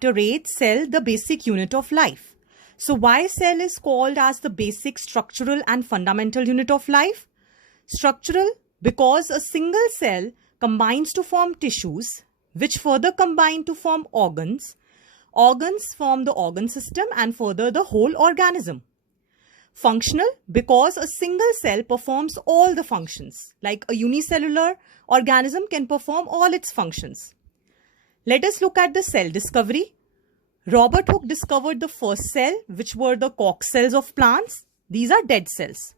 chapter 8, cell, the basic unit of life. So why cell is called as the basic structural and fundamental unit of life? Structural because a single cell combines to form tissues, which further combine to form organs. Organs form the organ system and further the whole organism. Functional because a single cell performs all the functions. Like a unicellular organism can perform all its functions. Let us look at the cell discovery. Robert Hooke discovered the first cell, which were the cork cells of plants. These are dead cells.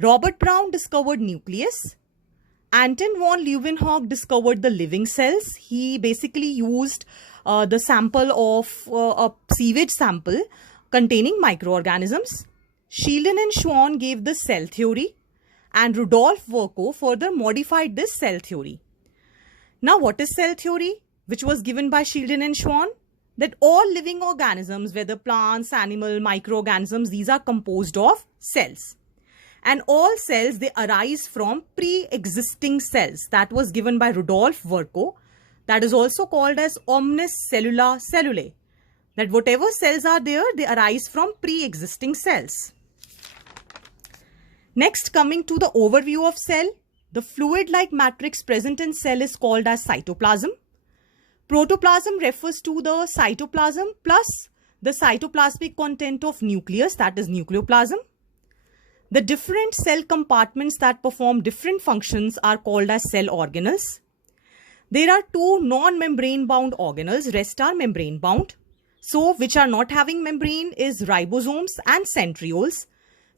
Robert Brown discovered nucleus. Anton von Leeuwenhoek discovered the living cells. He basically used the sample of a sewage sample containing microorganisms. Schleiden and Schwann gave the cell theory, and Rudolf Virchow further modified this cell theory. Now, what is cell theory, which was given by Schleiden and Schwann? That all living organisms, whether plants, animal, microorganisms, these are composed of cells. And all cells, they arise from pre-existing cells. That was given by Rudolf Virchow. That is also called as omnis cellula cellulae. That whatever cells are there, they arise from pre-existing cells. Next, coming to the overview of cell, the fluid-like matrix present in cell is called as cytoplasm. Protoplasm refers to the cytoplasm plus the cytoplasmic content of nucleus, that is nucleoplasm. The different cell compartments that perform different functions are called as cell organelles. There are two non-membrane bound organelles, rest are membrane bound. So, which are not having membrane is ribosomes and centrioles.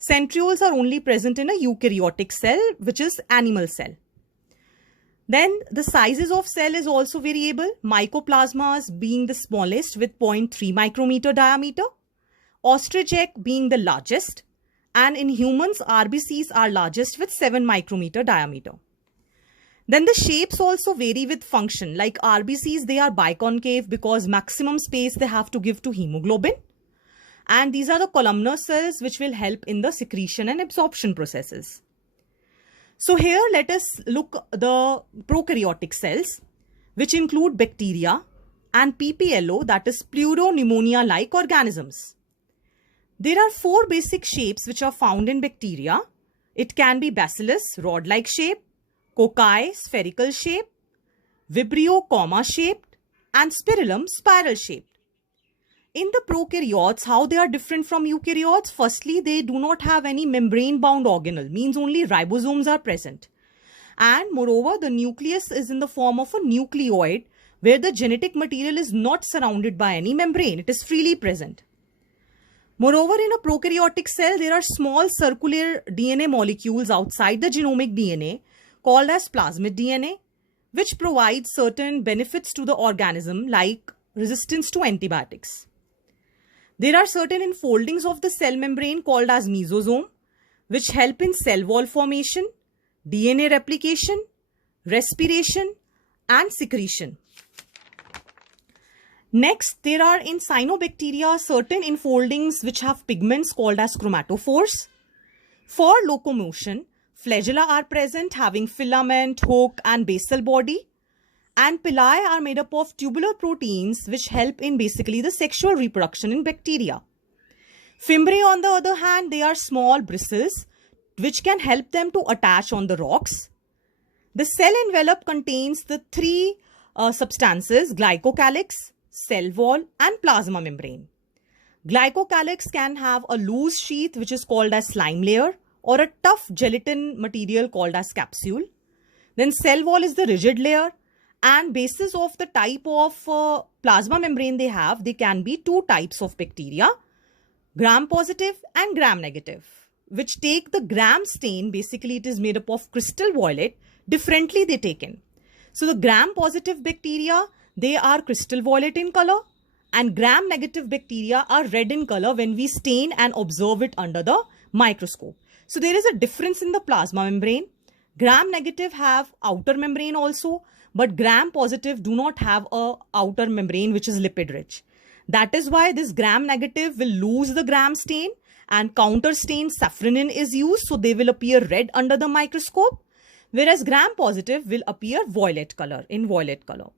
Centrioles are only present in a eukaryotic cell, which is animal cell. Then the sizes of cell is also variable. Mycoplasmas being the smallest with 0.3 micrometer diameter. Ostrich egg being the largest. And in humans, RBCs are largest with 7 micrometer diameter. Then the shapes also vary with function. Like RBCs, they are biconcave because maximum space they have to give to hemoglobin. And these are the columnar cells which will help in the secretion and absorption processes. So here let us look the prokaryotic cells, which include bacteria and PPLO, that is pleuropneumonia-like organisms. There are 4 basic shapes which are found in bacteria. It can be bacillus, rod-like shape, cocci, spherical shape, vibrio, comma-shaped, and spirillum, spiral-shaped. In the prokaryotes, how they are different from eukaryotes? Firstly, they do not have any membrane-bound organelle, means only ribosomes are present. And moreover, the nucleus is in the form of a nucleoid, where the genetic material is not surrounded by any membrane. It is freely present. Moreover, in a prokaryotic cell, there are small circular DNA molecules outside the genomic DNA called as plasmid DNA, which provides certain benefits to the organism like resistance to antibiotics. There are certain enfoldings of the cell membrane called as mesosome, which help in cell wall formation, DNA replication, respiration, and secretion. Next, there are in cyanobacteria certain enfoldings which have pigments called as chromatophores. For locomotion, flagella are present having filament, hook, and basal body. And pili are made up of tubular proteins which help in basically the sexual reproduction in bacteria. Fimbriae, on the other hand, they are small bristles which can help them to attach on the rocks. The cell envelope contains the 3 substances, glycocalyx, cell wall, and plasma membrane. Glycocalyx can have a loose sheath which is called as slime layer or a tough gelatin material called as capsule. Then cell wall is the rigid layer. And basis of the type of plasma membrane they have, they can be 2 types of bacteria, gram-positive and gram-negative, which take the gram stain, basically it is made up of crystal violet, differently they take in. So the gram-positive bacteria, they are crystal violet in color, and gram-negative bacteria are red in color when we stain and observe it under the microscope. So there is a difference in the plasma membrane. Gram-negative have outer membrane also, but gram-positive do not have a outer membrane which is lipid-rich. That is why this gram-negative will lose the gram stain and counter stain safranin is used, so they will appear red under the microscope, whereas gram-positive will appear violet color, in violet color.